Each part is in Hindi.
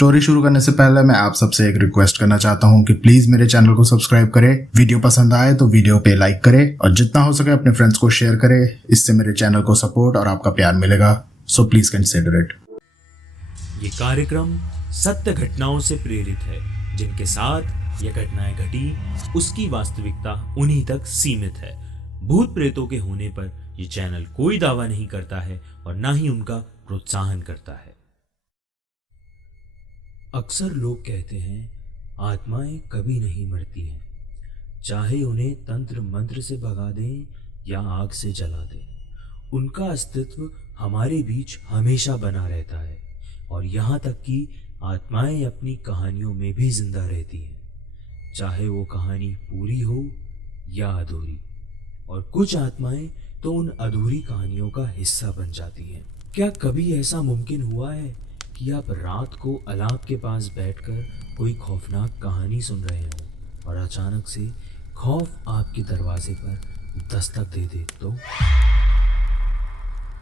स्टोरी शुरू करने से पहले मैं आप सबसे एक रिक्वेस्ट करना चाहता हूँ कि प्लीज मेरे चैनल को सब्सक्राइब करें, वीडियो पसंद आए तो वीडियो पे लाइक करें और जितना हो सके अपने फ्रेंड्स को शेयर करें। इससे मेरे चैनल को सपोर्ट और आपका प्यार मिलेगा, सो प्लीज कंसिडर इट। ये कार्यक्रम सत्य घटनाओं से प्रेरित है। जिनके साथ ये घटनाएं घटी उसकी वास्तविकता उन्हीं तक सीमित है। भूत प्रेतों के होने पर ये चैनल कोई दावा नहीं करता है और ना ही उनका प्रोत्साहन करता है। अक्सर लोग कहते हैं आत्माएं कभी नहीं मरती हैं, चाहे उन्हें तंत्र मंत्र से भगा दें या आग से जला दें, उनका अस्तित्व हमारे बीच हमेशा बना रहता है। और यहाँ तक कि आत्माएं अपनी कहानियों में भी जिंदा रहती हैं, चाहे वो कहानी पूरी हो या अधूरी। और कुछ आत्माएं तो उन अधूरी कहानियों का हिस्सा बन जाती हैं। क्या कभी ऐसा मुमकिन हुआ है कि आप रात को अलाप के पास बैठकर कोई खौफनाक कहानी सुन रहे हो और अचानक से खौफ आपके दरवाजे पर दस्तक दे दे? तो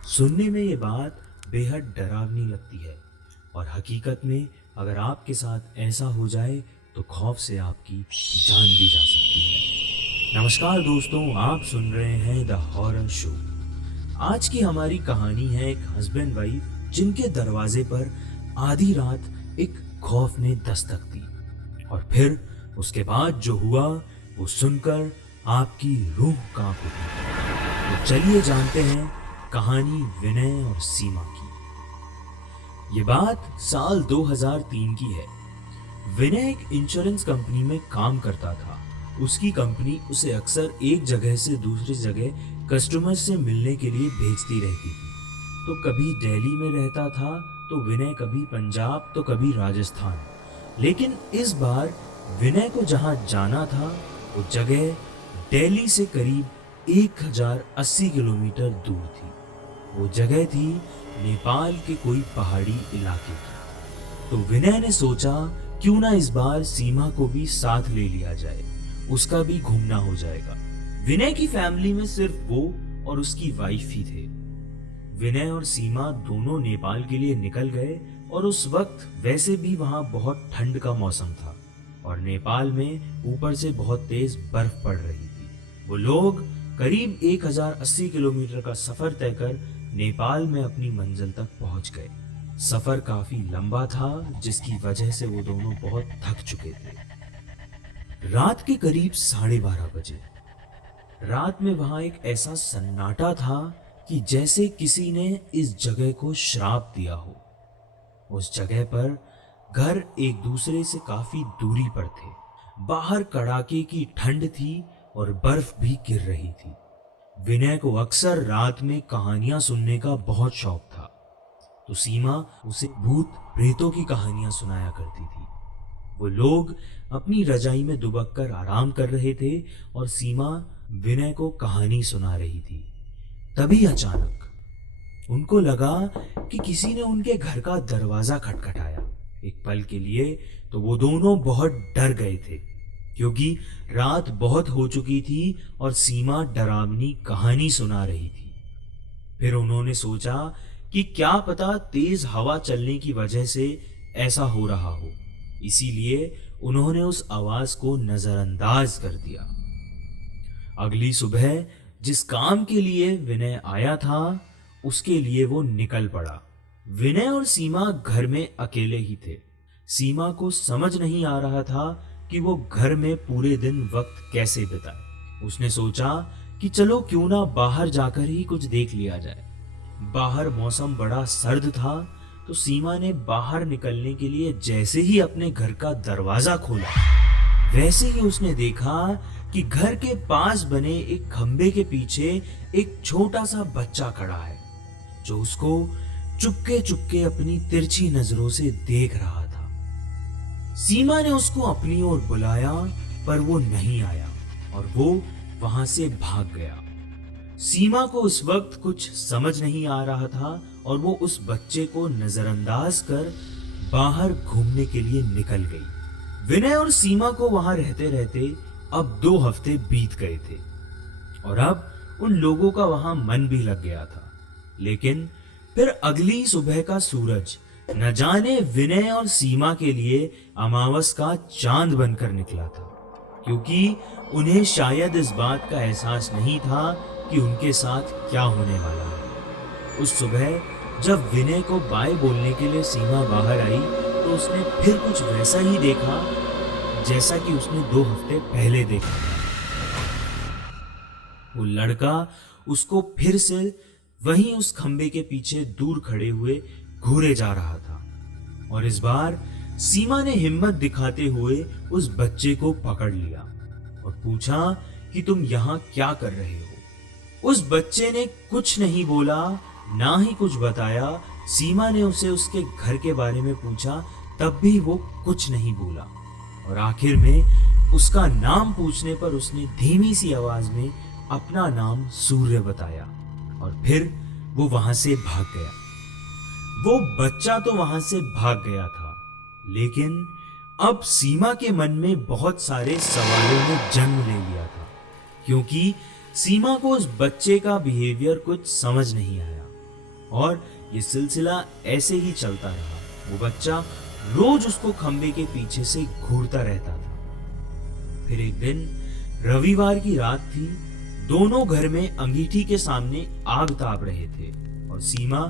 सुनने में ये बात बेहद डरावनी लगती है और हकीकत में अगर आपके साथ ऐसा हो जाए तो खौफ से आपकी जान भी जा सकती है। नमस्कार दोस्तों, आप सुन रहे हैं द हॉरर शो। आज की हमारी कहानी है एक हस्बैंड वाइफ जिनके दरवाजे पर आधी रात एक खौफ ने दस्तक दी और फिर उसके बाद जो हुआ वो सुनकर आपकी रूह कांप उठी। तो चलिए जानते हैं कहानी विनय और सीमा की। ये बात साल 2003 की है। विनय एक इंश्योरेंस कंपनी में काम करता था। उसकी कंपनी उसे अक्सर एक जगह से दूसरी जगह कस्टमर से मिलने के लिए भेजती रहती थी। तो कभी दिल्ली में रहता था तो विनय कभी पंजाब तो कभी राजस्थान। लेकिन इस बार विनय को जहां जाना था वो जगह दिल्ली से करीब 1080 किलोमीटर दूर थी। वो जगह थी नेपाल के कोई पहाड़ी इलाके की। तो विनय ने सोचा क्यों ना इस बार सीमा को भी साथ ले लिया जाए, उसका भी घूमना हो जाएगा। विनय की फैमिली में सिर्फ वो और उसकी वाइफ ही थे। विनय और सीमा दोनों नेपाल के लिए निकल गए और उस वक्त वैसे भी वहां बहुत ठंड का मौसम था और नेपाल में ऊपर से बहुत तेज बर्फ पड़ रही थी। वो लोग करीब 1080 किलोमीटर का सफर तय कर नेपाल में अपनी मंजिल तक पहुंच गए। सफर काफी लंबा था जिसकी वजह से वो दोनों बहुत थक चुके थे। रात के करीब 12:30 बजे रात में वहां एक ऐसा सन्नाटा था कि जैसे किसी ने इस जगह को श्राप दिया हो। उस जगह पर घर एक दूसरे से काफी दूरी पर थे। बाहर कड़ाके की ठंड थी और बर्फ भी गिर रही थी। विनय को अक्सर रात में कहानियां सुनने का बहुत शौक था, तो सीमा उसे भूत प्रेतों की कहानियां सुनाया करती थी। वो लोग अपनी रजाई में दुबक कर आराम कर रहे थे और सीमा विनय को कहानी सुना रही थी। तभी अचानक उनको लगा कि किसी ने उनके घर का दरवाजा खटखटाया। एक पल के लिए तो वो दोनों बहुत डर गए थे क्योंकि रात बहुत हो चुकी थी और सीमा डरावनी कहानी सुना रही थी। फिर उन्होंने सोचा कि क्या पता तेज हवा चलने की वजह से ऐसा हो रहा हो, इसीलिए उन्होंने उस आवाज को नजरअंदाज कर दिया। अगली सुबह जिस काम के लिए विनय आया था उसके लिए वो निकल पड़ा। विनय और सीमा घर में अकेले ही थे। सीमा को समझ नहीं आ रहा था कि वो घर में पूरे दिन वक्त कैसे बिताए। उसने सोचा कि चलो क्यों ना बाहर जाकर ही कुछ देख लिया जाए। बाहर मौसम बड़ा सर्द था तो सीमा ने बाहर निकलने के लिए जैसे ही अपने घर का दरवाजा खोला वैसे ही उसने देखा कि घर के पास बने एक खंबे के पीछे एक छोटा सा बच्चा खड़ा है जो उसको चुपके चुपके अपनी तिरछी नजरों से देख रहा था। सीमा ने उसको अपनी ओर बुलाया पर वो नहीं आया और वो वहां से भाग गया। सीमा को उस वक्त कुछ समझ नहीं आ रहा था और वो उस बच्चे को नजरअंदाज कर बाहर घूमने के लिए निकल गई। विनय और सीमा को वहां रहते रहते अब 2 हफ्ते बीत गए थे और अब उन लोगों का वहां मन भी लग गया था। लेकिन फिर अगली सुबह का सूरज न जाने विनय और सीमा के लिए अमावस का चांद बनकर निकला था, क्योंकि उन्हें शायद इस बात का एहसास नहीं था कि उनके साथ क्या होने वाला है। उस सुबह जब विनय को बाय बोलने के लिए सीमा बाहर आई तो उसने फिर कुछ वैसा ही देखा जैसा कि उसने 2 हफ्ते पहले देखा था। वो लड़का उसको फिर से वहीं उस खंबे के पीछे दूर खड़े हुए घूरे जा रहा था, और इस बार सीमा ने हिम्मत दिखाते हुए उस बच्चे को पकड़ लिया और पूछा कि तुम यहाँ क्या कर रहे हो। उस बच्चे ने कुछ नहीं बोला, ना ही कुछ बताया। सीमा ने उसे उसके घर के बारे में पूछा, तब भी वो कुछ नहीं बोला, और आखिर में उसका नाम पूछने पर उसने धीमी सी आवाज में अपना नाम सूर्य बताया, और फिर वो वहां से भाग गया। वो बच्चा तो वहां से भाग गया था, लेकिन अब सीमा के मन में बहुत सारे सवालों ने जन्म ले लिया था, क्योंकि सीमा को उस बच्चे का बिहेवियर कुछ समझ नहीं आया, और ये सिलसिला ऐसे ही चलता रहा। वो बच्चा रोज उसको खंबे के पीछे से घूरता रहता था। फिर एक दिन रविवार की रात थी। दोनों घर में अंगीठी के सामने आग ताप रहे थे, और सीमा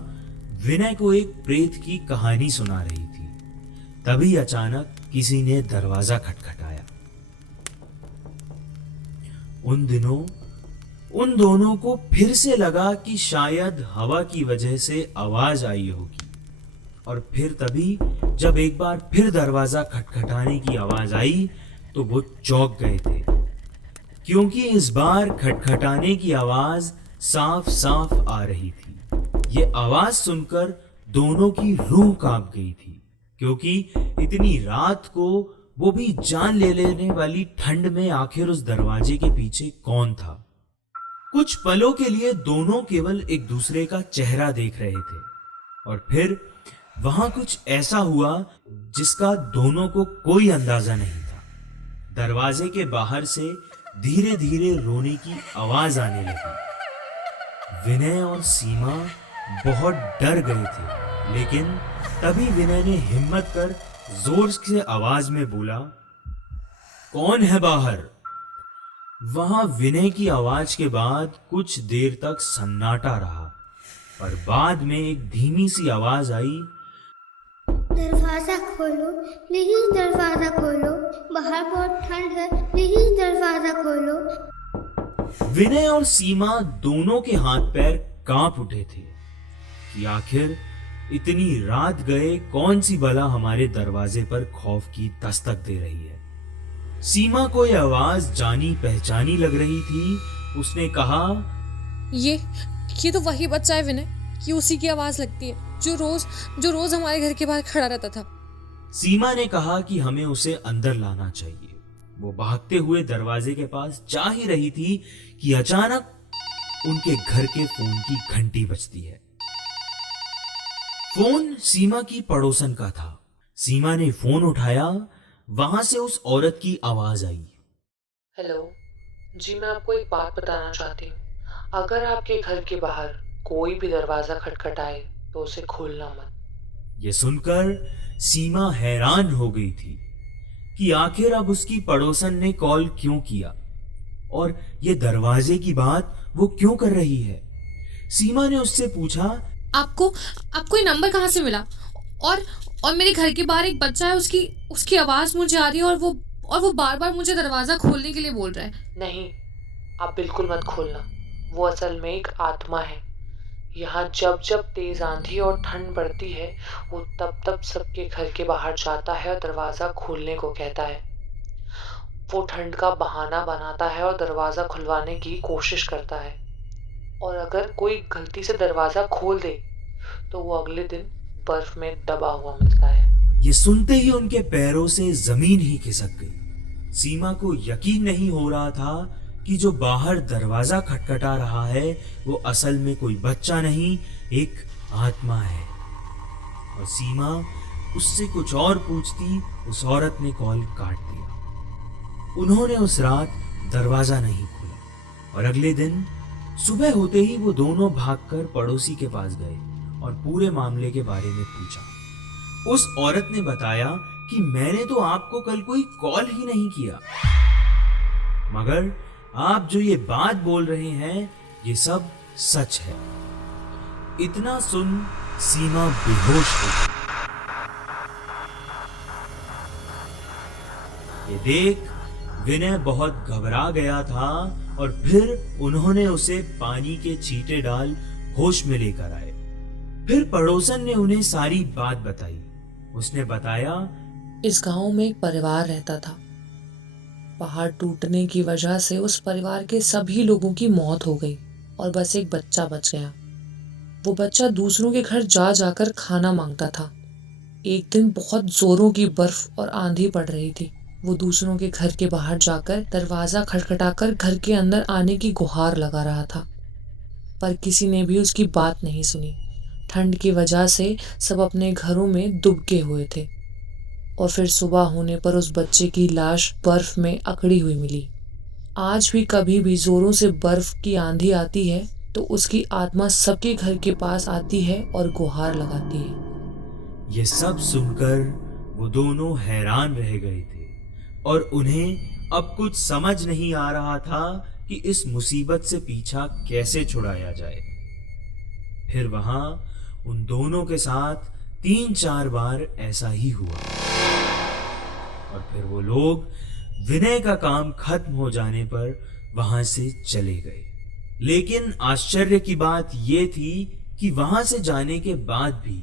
विनय को एक प्रेत की कहानी सुना रही थी। तभी अचानक किसी ने दरवाजा खटखटाया। उन दिनों उन दोनों को फिर से लगा कि शायद हवा की वजह से आवाज आई होगी, और फिर तभी जब एक बार फिर दरवाजा खटखटाने की आवाज आई तो वो चौंक गए थे, क्योंकि इस बार खटखटाने की आवाज साफ साफ आ रही थी। ये आवाज सुनकर दोनों की रूह कांप गई थी, क्योंकि इतनी रात को वो भी जान ले लेने वाली ठंड में आखिर उस दरवाजे के पीछे कौन था। कुछ पलों के लिए दोनों केवल एक दूसरे का चेहरा देख रहे थे, और फिर वहां कुछ ऐसा हुआ जिसका दोनों को कोई अंदाजा नहीं था। दरवाजे के बाहर से धीरे धीरे रोने की आवाज आने लगी। विनय और सीमा बहुत डर गए थे, लेकिन तभी विनय ने हिम्मत कर जोर से आवाज में बोला, कौन है बाहर? वहां विनय की आवाज के बाद कुछ देर तक सन्नाटा रहा, पर बाद में एक धीमी सी आवाज आई, दरवाजा खोलो प्लीज, दरवाजा खोलो, बाहर बहुत ठंड है, प्लीज दरवाजा खोलो। विनय और सीमा दोनों के हाथ पैर कांप उठे थे कि आखिर इतनी रात गए कौन सी बला हमारे दरवाजे पर खौफ की दस्तक दे रही है। सीमा को यह आवाज जानी पहचानी लग रही थी। उसने कहा, ये तो वही बच्चा है विनय, कि उसी की आवाज लगती है जो रोज हमारे घर के बाहर खड़ा रहता था। सीमा ने कहा कि हमें उसे अंदर लाना चाहिए। वो भागते हुए दरवाजे के पास जा ही रही थी कि अचानक उनके घर के फोन की घंटी बजती है। फोन सीमा की पड़ोसन का था। सीमा ने फोन उठाया। वहां से उस औरत की आवाज आई, हेलो जी, मैं आपको एक बात बताना चाहती हूँ। अगर आपके घर के बाहर कोई भी दरवाजा खटखटाए तो उसे खोलना मत। ये सुनकर सीमा हैरान हो गई थी कि आखिर अब उसकी पड़ोसन ने कॉल क्यों किया और ये दरवाजे की बात वो क्यों कर रही है। सीमा ने उससे पूछा, आपको ये नंबर कहाँ से मिला? और मेरे घर के बाहर एक बच्चा है, उसकी आवाज मुझे आ रही है, और वो बार बार मुझे दरवाजा खोलने के लिए बोल रहा है। नहीं, आप बिल्कुल मत खोलना। वो असल में एक आत्मा है। यहाँ जब जब तेज आंधी और ठंड बढ़ती है वो तब सबके घर के बाहर जाता है और दरवाजा खोलने को कहता है। वो ठंड का बहाना बनाता है और दरवाजा खुलवाने की कोशिश करता है, और अगर कोई गलती से दरवाजा खोल दे तो वो अगले दिन बर्फ में दबा हुआ मिलता है। ये सुनते ही उनके पैरों से जमीन ही खिसक गई। सीमा को यकीन नहीं हो रहा था कि जो बाहर दरवाजा खटखटा रहा है वो असल में कोई बच्चा नहीं, एक आत्मा है। और सीमा उससे कुछ और पूछती, उस औरत ने कॉल काट दिया। उन्होंने उस रात दरवाजा नहीं खोला, और अगले दिन सुबह होते ही वो दोनों भागकर पड़ोसी के पास गए और पूरे मामले के बारे में पूछा। उस औरत ने बताया कि मैंने तो आपको कल कोई कॉल ही नहीं किया, मगर आप जो ये बात बोल रहे हैं ये सब सच है। इतना सुन सीमा बेहोश हो गई। ये देख विनय बहुत घबरा गया था और फिर उन्होंने उसे पानी के छींटे डाल होश में लेकर आए। फिर पड़ोसन ने उन्हें सारी बात बताई। उसने बताया, इस गांव में एक परिवार रहता था। पहाड़ टूटने की वजह से उस परिवार के सभी लोगों की मौत हो गई और बस एक बच्चा बच गया। वो बच्चा दूसरों के घर जा जाकर खाना मांगता था। एक दिन बहुत जोरों की बर्फ और आंधी पड़ रही थी। वो दूसरों के घर के बाहर जाकर दरवाजा खटखटाकर घर के अंदर आने की गुहार लगा रहा था, पर किसी ने भी उसकी बात नहीं सुनी। ठंड की वजह से सब अपने घरों में दुबके हुए थे और फिर सुबह होने पर उस बच्चे की लाश बर्फ में अकड़ी हुई मिली। आज भी कभी भी जोरों से बर्फ की आंधी आती है तो उसकी आत्मा सबके घर के पास आती है और गुहार लगाती है। ये सब सुनकर वो दोनों हैरान रह गए थे और उन्हें अब कुछ समझ नहीं आ रहा था कि इस मुसीबत से पीछा कैसे छुड़ाया जाए। फिर वहां उन दोनों के साथ 3-4 बार ऐसा ही हुआ और फिर वो लोग विनय का काम खत्म हो जाने पर वहां से चले गए। लेकिन आश्चर्य की बात ये थी कि वहां से जाने के बाद भी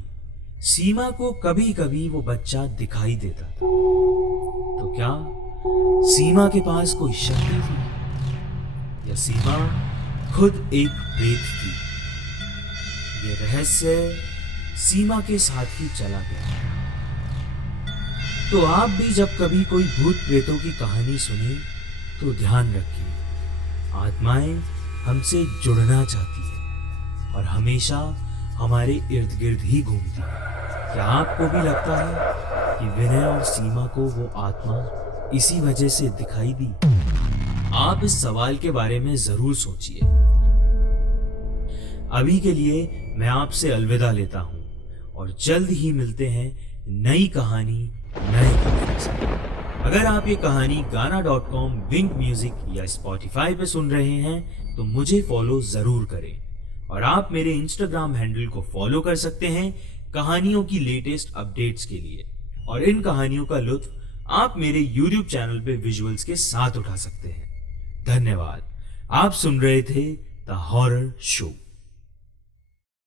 सीमा को कभी कभी वो बच्चा दिखाई देता था। तो क्या सीमा के पास कोई शक्ति थी या सीमा खुद एक प्रेत थी? ये रहस्य सीमा के साथ ही चला गया। तो आप भी जब कभी कोई भूत प्रेतों की कहानी सुने तो ध्यान रखिए, आत्माएं हमसे जुड़ना चाहती है और हमेशा हमारे इर्द गिर्द ही घूमती है। क्या आपको भी लगता है कि विनय और सीमा को वो आत्मा इसी वजह से दिखाई दी? आप इस सवाल के बारे में जरूर सोचिए। अभी के लिए मैं आपसे अलविदा लेता हूं और जल्द ही मिलते हैं नई कहानी नए कहानी से। अगर आप ये कहानी गाना.com, विंक म्यूजिक या स्पॉटिफाई पे सुन रहे हैं तो मुझे फॉलो जरूर करें और आप मेरे इंस्टाग्राम हैंडल को फॉलो कर सकते हैं कहानियों की लेटेस्ट अपडेट्स के लिए। और इन कहानियों का लुत्फ आप मेरे YouTube चैनल पे विजुअल्स के साथ उठा सकते हैं। धन्यवाद। आप सुन रहे थे द हॉरर शो।